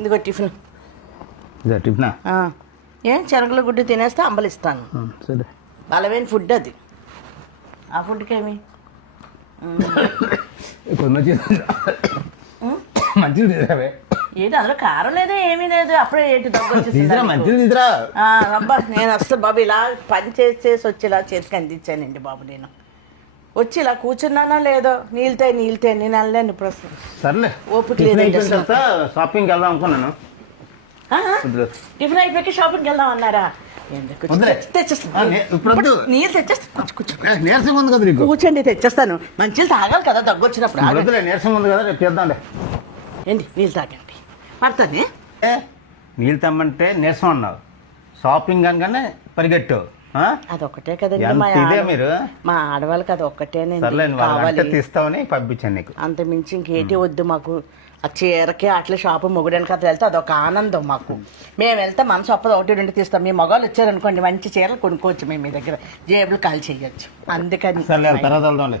ఇదిగో టిఫిన్. ఇదే టిఫినా? ఏం శనగల గుడ్డు తినేస్తే అంబలిస్తాను. సరే. బలమైన ఫుడ్ అది. ఆ ఫుడ్కేమి మంచిగా తీరావే. ఏంటి అందులో కారం లేదు ఏమీ లేదు. అప్పుడే ఏంటి దగ్గర మంచిగా తీరా. అబ్బా నేను అసలు బాబు ఇలా పని చేసి వచ్చి ఇలా చేతికి అందించానండి బాబు. నేను వచ్చి ఇలా కూర్చున్నానా లేదో నీళ్ళతే నేను వెళ్ళాను ఇప్పుడు. వస్తాను సర్లే. ఓపిక లేదండి. షాపింగ్కి వెళ్దాం అనుకున్నాను. టిఫిన్ అయిపోయి షాపింగ్కి వెళ్దాం అన్నారా? నీళ్ళు తెచ్చేస్తాను. నీరసం ఉంది కదా నీకు. కూర్చోండి తెచ్చేస్తాను. మంచిలు తాగాలి కదా దగ్గు వచ్చినప్పుడు. నీరసం ఉంది కదా రేపు చేద్దాంలే. ఏంటి నీళ్ళు తాగండి పడతానే. నీళ్ళు తెమ్మంటే నీరసం అన్నావు, షాపింగ్ అనగానే పరిగెట్టు. అదొక్కటే కదండి మీరు మా ఆడవాళ్ళకి అది ఒక్కటేనే తీస్తామని పంపించాను నీకు. అంత మించి ఇంకేటి వద్దు మాకు. ఆ చీరకి అట్లా షాపు మొగుడానికి అట్లా వెళ్తే అదొక ఆనందం మాకు. మేము వెళ్తే మనసు అప్పది 1-2 తీస్తాం. మీ మగవాళ్ళు వచ్చారనుకోండి మంచి చీరలు కొనుక్కోవచ్చు. మేము మీ దగ్గర జేబులు కాల్ చేయొచ్చు. అందుకని తర్వాత వెళ్దాంలే.